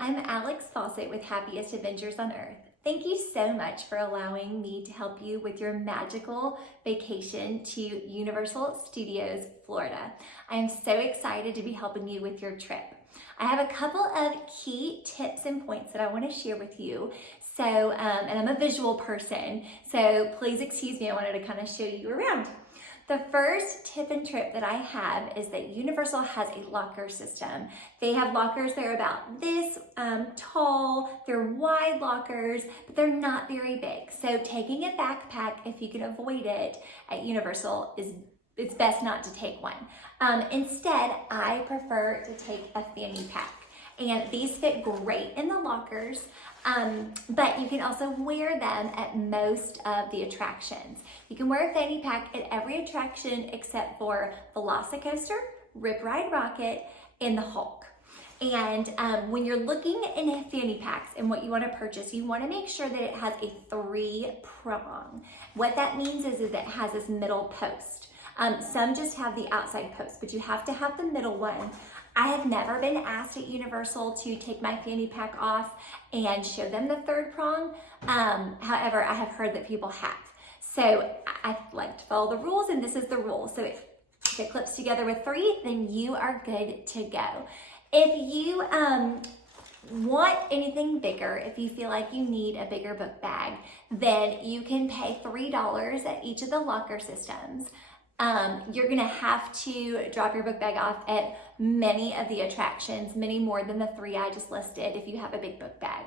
I'm Alex Fawcett with Happiest Adventures on Earth. Thank you so much for allowing me to help you with your magical vacation to Universal Studios, Florida. I am so excited to be helping you with your trip. I have a couple of key tips and points that I want to share with you. And I'm a visual person, so please excuse me, I wanted to kind of show you around. The first tip and trick that I have is that Universal has a locker system. They have lockers that are about this tall, they're wide lockers, but they're not very big. So taking a backpack, if you can avoid it at Universal, it's best not to take one. Instead, I prefer to take a fanny pack. And these fit great in the lockers, but you can also wear them at most of the attractions. You can wear a fanny pack at every attraction except for Velocicoaster, Rip Ride Rocket, and the Hulk. And when you're looking in fanny packs and what you want to purchase, you want to make sure that it has a 3-prong. What that means is that it has this middle post. Some just have the outside post, but you have to have the middle one. I have never been asked at Universal to take my fanny pack off and show them the 3rd prong. However, I have heard that people have. So I like to follow the rules, and this is the rule. So if it clips together with 3, then you are good to go. If you want anything bigger, if you feel like you need a bigger book bag, then you can pay $3 at each of the locker systems. You're gonna have to drop your book bag off at many of the attractions, many more than the 3 I just listed if you have a big book bag,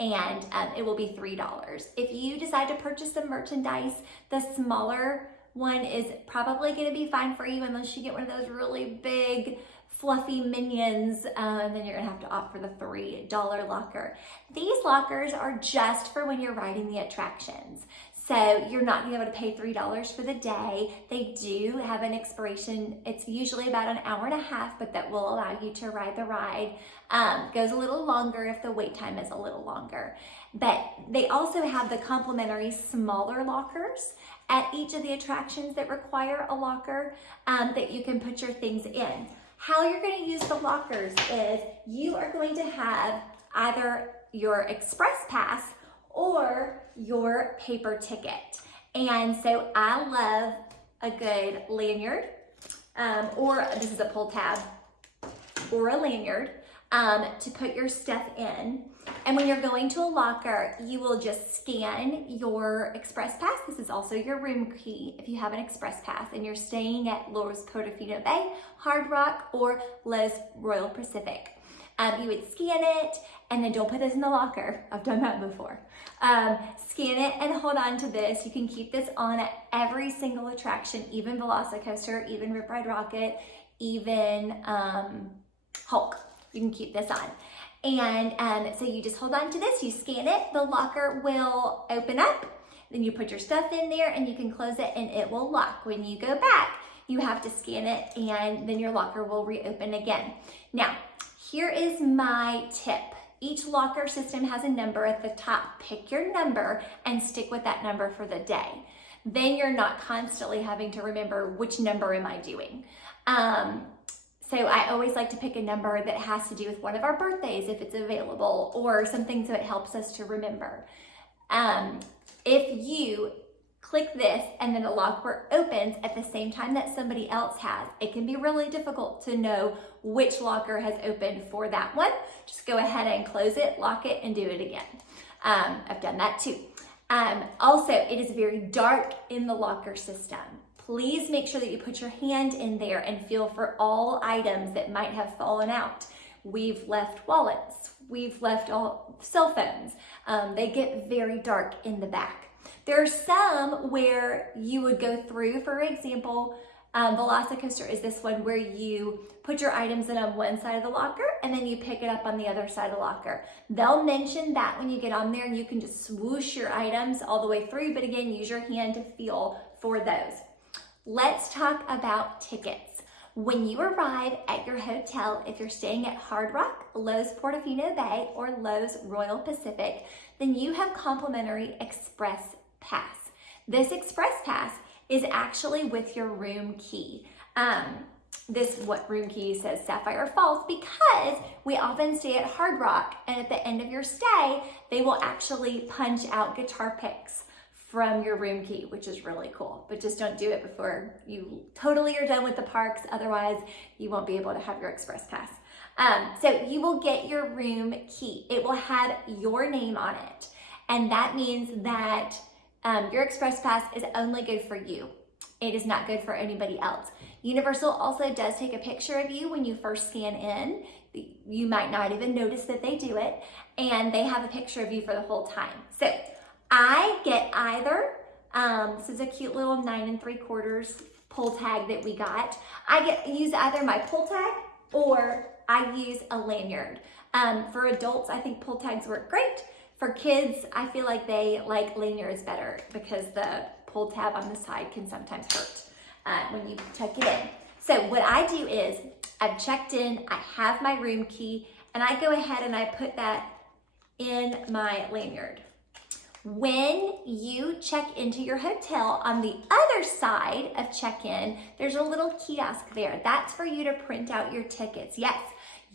and it will be $3. If you decide to purchase some merchandise, the smaller one is probably gonna be fine for you unless you get one of those really big fluffy minions, and then you're gonna have to opt for the $3 locker. These lockers are just for when you're riding the attractions. So you're not gonna be able to pay $3 for the day. They do have an expiration. It's usually about an hour and a half, but that will allow you to ride the ride. Goes a little longer if the wait time is a little longer. But they also have the complimentary smaller lockers at each of the attractions that require a locker that you can put your things in. How you're gonna use the lockers is you are going to have either your express pass or your paper ticket. And so I love a good lanyard, or this is a pull tab, or a lanyard to put your stuff in. And when you're going to a locker, you will just scan your express pass. This is also your room key if you have an express pass and you're staying at Lowe's Portofino Bay, Hard Rock, or Lowe's Royal Pacific. You would scan it, and then don't put this in the locker. I've done that before. Scan it and hold on to this. You can keep this on at every single attraction, even Velocicoaster, even Rip Ride Rocket, even Hulk. You can keep this on. And so you just hold on to this, you scan it, the locker will open up, then you put your stuff in there and you can close it and it will lock. When you go back, you have to scan it and then your locker will reopen again. Now, here is my tip. Each locker system has a number at the top. Pick your number and stick with that number for the day. Then you're not constantly having to remember which number am I doing. So I always like to pick a number that has to do with one of our birthdays if it's available, or something so it helps us to remember. If you click this and then the locker opens at the same time that somebody else has, it can be really difficult to know which locker has opened for that one. Just go ahead and close it, lock it, and do it again. I've done that too. Also, it is very dark in the locker system. Please make sure that you put your hand in there and feel for all items that might have fallen out. We've left wallets, we've left all cell phones. They get very dark in the back. There are some where you would go through, for example, Velocicoaster is this one where you put your items in on one side of the locker and then you pick it up on the other side of the locker. They'll mention that when you get on there and you can just swoosh your items all the way through, but again, use your hand to feel for those. Let's talk about tickets. When you arrive at your hotel, if you're staying at Hard Rock, Lowe's Portofino Bay, or Lowe's Royal Pacific, then you have complimentary Express Pass. This Express Pass is actually with your room key. this what room key says Sapphire Falls, because we often stay at Hard Rock, and at the end of your stay, they will actually punch out guitar picks from your room key, which is really cool. But just don't do it before you totally are done with the parks. Otherwise, you won't be able to have your express pass. So you will get your room key. It will have your name on it. And that means that your express pass is only good for you. It is not good for anybody else. Universal also does take a picture of you when you first scan in. You might not even notice that they do it, and they have a picture of you for the whole time. So I get either, this is a cute little 9 3/4 pull tag that we got. I use either my pull tag or I use a lanyard. For adults, I think pull tags work great. For kids, I feel like they like lanyards better because the pull tab on the side can sometimes hurt when you tuck it in. So what I do is I've checked in, I have my room key, and I go ahead and I put that in my lanyard. When you check into your hotel, on the other side of check-in, there's a little kiosk there. That's for you to print out your tickets. Yes,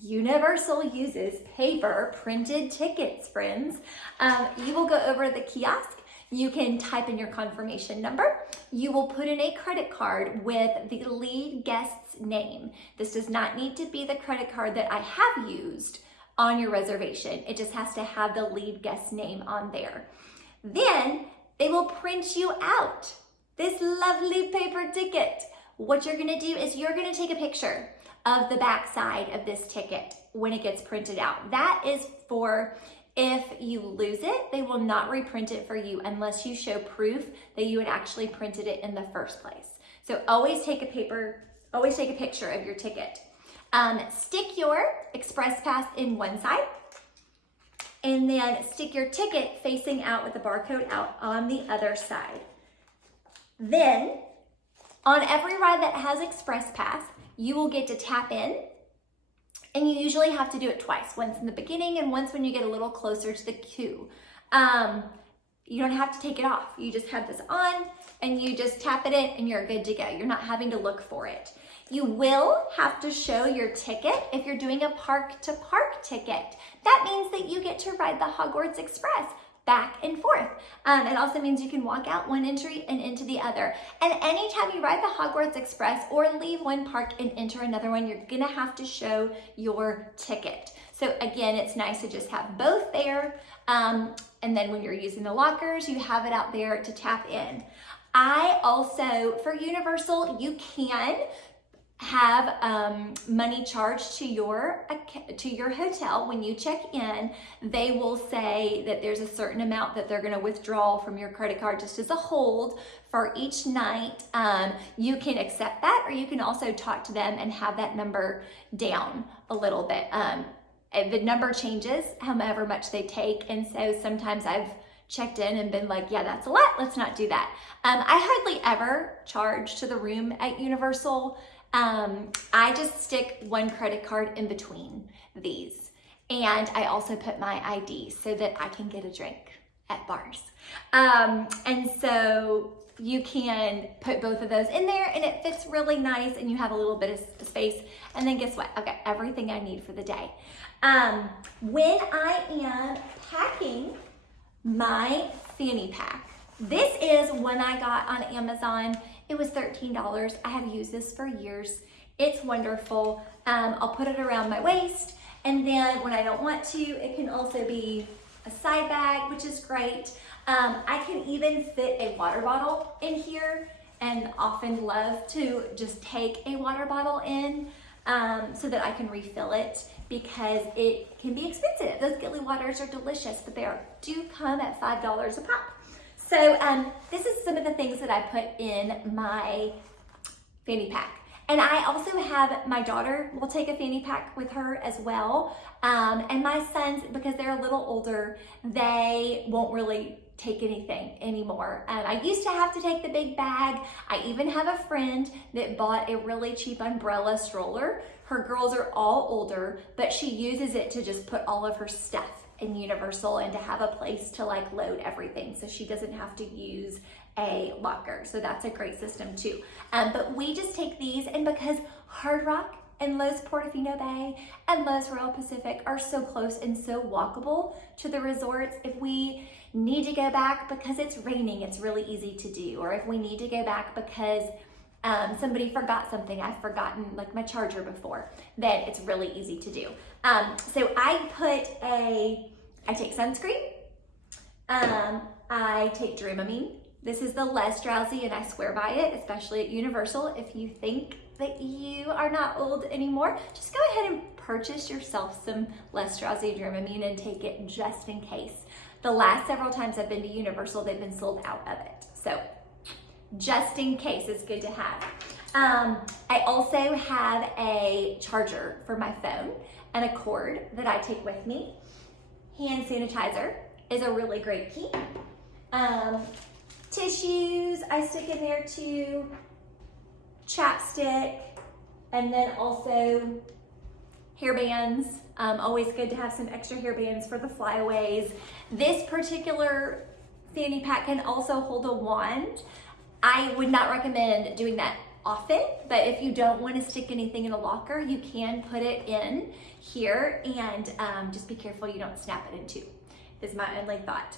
Universal uses paper printed tickets, friends. You will go over to the kiosk. You can type in your confirmation number. You will put in a credit card with the lead guest's name. This does not need to be the credit card that I have used on your reservation. It just has to have the lead guest's name on there. Then they will print you out this lovely paper ticket. What you're gonna do is you're gonna take a picture of the back side of this ticket when it gets printed out. That is for if you lose it, they will not reprint it for you unless you show proof that you had actually printed it in the first place. So always take a picture of your ticket. Stick your express pass in one side, and then stick your ticket facing out with the barcode out on the other side. Then, on every ride that has express pass, you will get to tap in, and you usually have to do it twice, once in the beginning and once when you get a little closer to the queue. You don't have to take it off. You just have this on and you just tap it in and you're good to go. You're not having to look for it. You will have to show your ticket if you're doing a park-to-park ticket. That means that you get to ride the Hogwarts Express back and forth. It also means you can walk out one entry and into the other. And anytime you ride the Hogwarts Express or leave one park and enter another one, you're gonna have to show your ticket. So again, it's nice to just have both there. And then when you're using the lockers, you have it out there to tap in. I also, for Universal, you can have money charged to your hotel when you check in. They will say that there's a certain amount that they're going to withdraw from your credit card just as a hold for each night. You can accept that, or you can also talk to them and have that number down a little bit. The number changes however much they take, and so sometimes I've checked in and been like, yeah, that's a lot, let's not do that. I hardly ever charge to the room at Universal. I just stick one credit card in between these. And I also put my ID so that I can get a drink at bars. And so you can put both of those in there and it fits really nice and you have a little bit of space. And then guess what? I've got everything I need for the day. When I am packing my fanny pack, this is one I got on Amazon. It was $13. I have used this for years. It's wonderful. I'll put it around my waist, and then when I don't want to, it can also be a side bag, which is great. I can even fit a water bottle in here, and often love to just take a water bottle in so that I can refill it, because it can be expensive. Those Gilly waters are delicious, but they do come at $5 a pop. So this is some of the things that I put in my fanny pack. And I also have, my daughter will take a fanny pack with her as well. And my sons, because they're a little older, they won't really take anything anymore. I used to have to take the big bag. I even have a friend that bought a really cheap umbrella stroller. Her girls are all older, but she uses it to just put all of her stuff in Universal and to have a place to like load everything, so she doesn't have to use a locker. So that's a great system too. But we just take these, and because Hard Rock and Lowe's Portofino Bay and Lowe's Royal Pacific are so close and so walkable to the resorts, if we need to go back because it's raining, it's really easy to do. Or if we need to go back because somebody forgot something, I've forgotten like my charger before, then it's really easy to do. So I take sunscreen, I take Dramamine. This is the less drowsy, and I swear by it, especially at Universal. If you think that you are not old anymore, just go ahead and purchase yourself some less drowsy Dramamine and take it just in case. The last several times I've been to Universal, they've been sold out of it. So just in case, it's good to have. I also have a charger for my phone and a cord that I take with me. Hand sanitizer is a really great key. Tissues I stick in there too, chapstick, and then also hair bands. Always good to have some extra hair bands for the flyaways. This particular fanny pack can also hold a wand. I would not recommend doing that often, but if you don't want to stick anything in a locker, you can put it in here, and just be careful you don't snap it in two, is my only thought.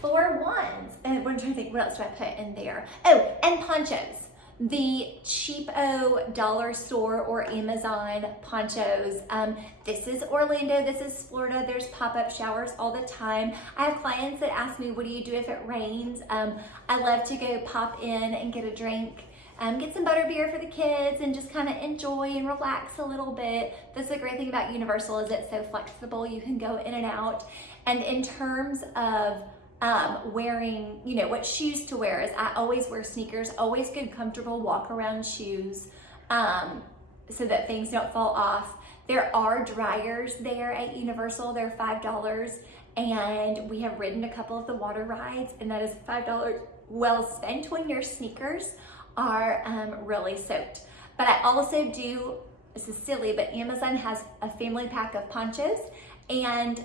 For wands, and I'm trying to think, what else do I put in there? Oh, and ponchos. The cheapo dollar store or Amazon ponchos. This is Orlando, this is Florida. There's pop-up showers all the time. I have clients that ask me, what do you do if it rains? I love to go pop in and get a drink, get some butterbeer for the kids, and just kind of enjoy and relax a little bit. That's the great thing about Universal, is it's so flexible. You can go in and out. And in terms of wearing, what shoes to wear, is I always wear sneakers, always good, comfortable walk around shoes, so that things don't fall off. There are dryers there at Universal. They're $5, and we have ridden a couple of the water rides, and that is $5 well spent when your sneakers are really soaked. But I also do, this is silly, but Amazon has a family pack of ponchos and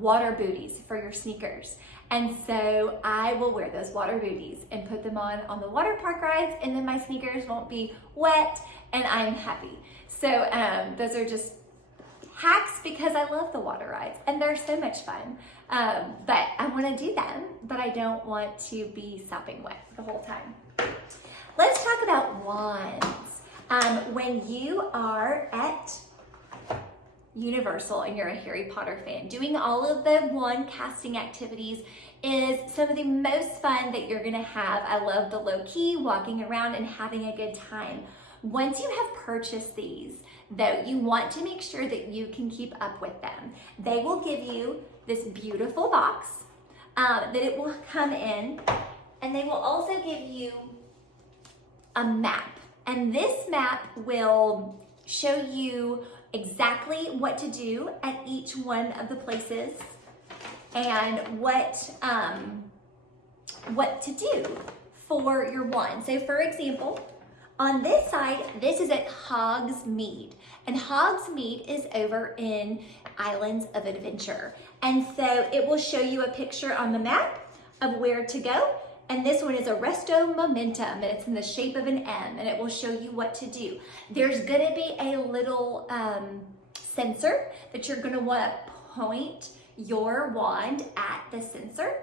water booties for your sneakers. And so I will wear those water booties and put them on the water park rides, and then my sneakers won't be wet, and I'm happy. So those are just hacks, because I love the water rides and they're so much fun. But I want to do them, but I don't want to be sopping wet the whole time. Let's talk about wands. When you are at Universal and you're a Harry Potter fan, doing all of the wand casting activities is some of the most fun that you're gonna have. I love the low key, walking around and having a good time. Once you have purchased these, though, you want to make sure that you can keep up with them. They will give you this beautiful box that it will come in, and they will also give you a map. And this map will show you exactly what to do at each one of the places, and what to do for your wand. So for example, on this side, this is at Hogsmeade, and Hogsmeade is over in Islands of Adventure. And so it will show you a picture on the map of where to go. And this one is a Resto Momentum, and it's in the shape of an M, and it will show you what to do. There's gonna be a little sensor that you're gonna wanna point your wand at the sensor.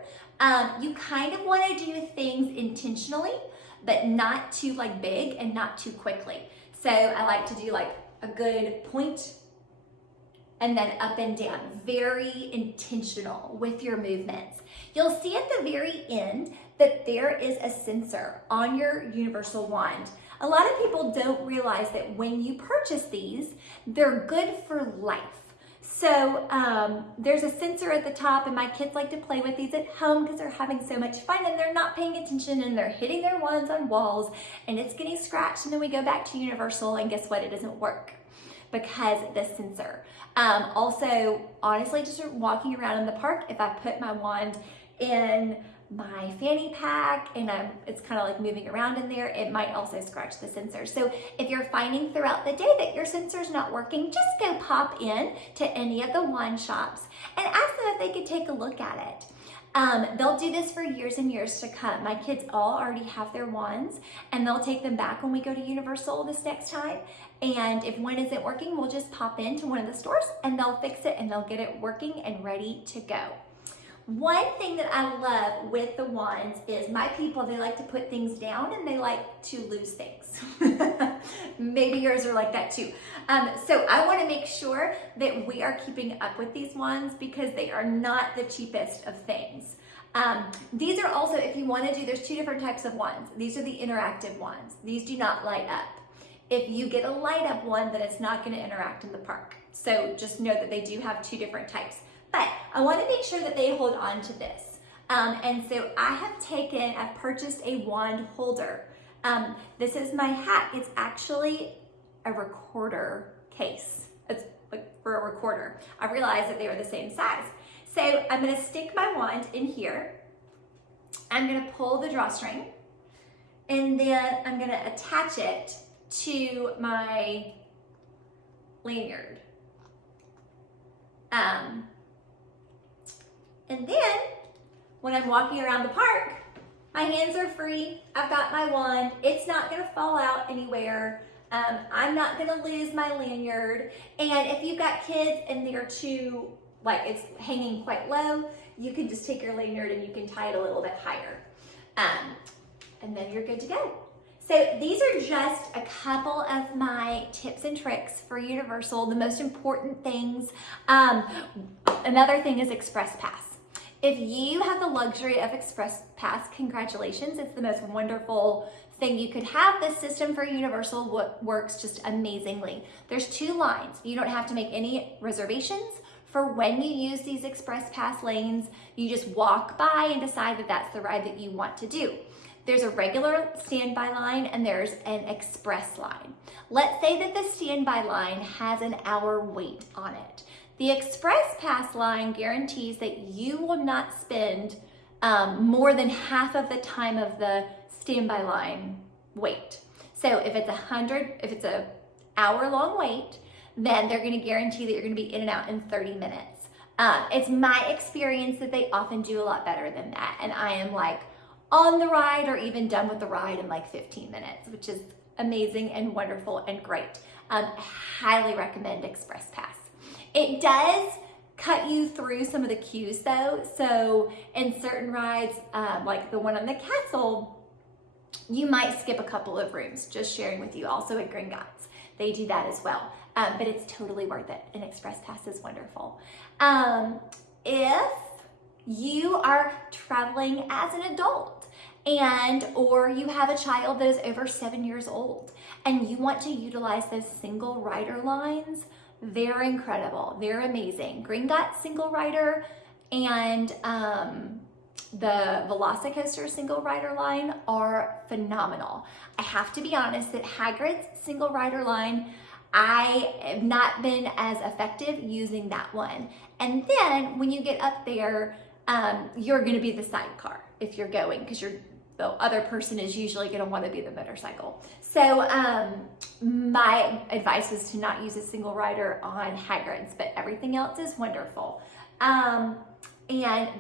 You kind of wanna do things intentionally, but not too big and not too quickly. So I like to do a good point and then up and down. Very intentional with your movements. You'll see at the very end that there is a sensor on your Universal wand. A lot of people don't realize that when you purchase these, they're good for life. So there's a sensor at the top, and my kids like to play with these at home because they're having so much fun and they're not paying attention, and they're hitting their wands on walls and it's getting scratched, and then we go back to Universal and guess what? It doesn't work because the sensor. Also, honestly, just walking around in the park, if I put my wand in my fanny pack and it's kind of moving around in there, it might also scratch the sensor. So if you're finding throughout the day that your sensor's not working, just go pop in to any of the wand shops and ask them if they could take a look at it. They'll do this for years and years to come. My kids all already have their wands, and they'll take them back when we go to Universal this next time. And if one isn't working, we'll just pop into one of the stores and they'll fix it and they'll get it working and ready to go. One thing that I love with the wands is my people, they like to put things down and they like to lose things. Maybe yours are like that too. So I want to make sure that we are keeping up with these wands because they are not the cheapest of things. These are also, if you want to do, there's two different types of wands. These are the interactive wands. These do not light up. If you get a light up one, then it's not going to interact in the park. So just know that they do have two different types. But I want to make sure that they hold on to this. And so I've purchased a wand holder. This is my hat. It's actually a recorder case. It's like for a recorder. I realized that they were the same size. So I'm going to stick my wand in here. I'm going to pull the drawstring. And then I'm going to attach it to my lanyard. And then when I'm walking around the park, my hands are free. I've got my wand. It's not going to fall out anywhere. I'm not going to lose my lanyard. And if you've got kids and they're too, like it's hanging quite low, you can just take your lanyard and you can tie it a little bit higher. And then you're good to go. So these are just a couple of my tips and tricks for Universal, the most important things. Another thing is Express Pass. If you have the luxury of Express Pass, congratulations. It's the most wonderful thing you could have. This system for Universal works just amazingly. There's two lines. You don't have to make any reservations for when you use these Express Pass lanes. You just walk by and decide that that's the ride that you want to do. There's a regular standby line and there's an express line. Let's say that the standby line has an hour wait on it. The Express Pass line guarantees that you will not spend more than half of the time of the standby line wait. So if it's an hour-long wait, then they're going to guarantee that you're going to be in and out in 30 minutes. It's my experience that they often do a lot better than that, and I am like on the ride or even done with the ride in like 15 minutes, which is amazing and wonderful and great. Highly recommend Express Pass. It does cut you through some of the queues though. So in certain rides, like the one on the castle, you might skip a couple of rooms, just sharing with you. Also at Gringotts, they do that as well. But it's totally worth it. And Express Pass is wonderful. If you are traveling as an adult or you have a child that is over 7 years old and you want to utilize those single rider lines, they're incredible. They're amazing. Gringotts single rider and the Velocicoaster single rider line are phenomenal. I have to be honest that Hagrid's single rider line, I have not been as effective using that one. And then when you get up there, you're going to be the sidecar if you're going, because the other person is usually going to want to be the motorcycle. So my advice is to not use a single rider on Hagrid's, but everything else is wonderful. And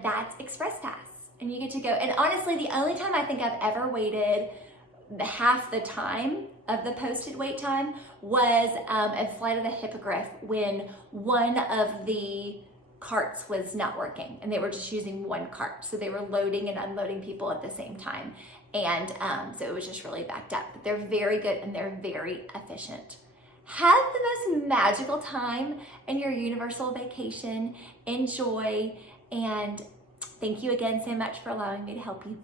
that's Express Pass, and you get to go. And honestly, the only time I think I've ever waited half the time of the posted wait time was at Flight of the Hippogriff, when one of the carts was not working and they were just using one cart, so they were loading and unloading people at the same time, and so it was just really backed up. But they're very good and they're very efficient. Have the most magical time in your Universal vacation. Enjoy, and thank you again so much for allowing me to help you.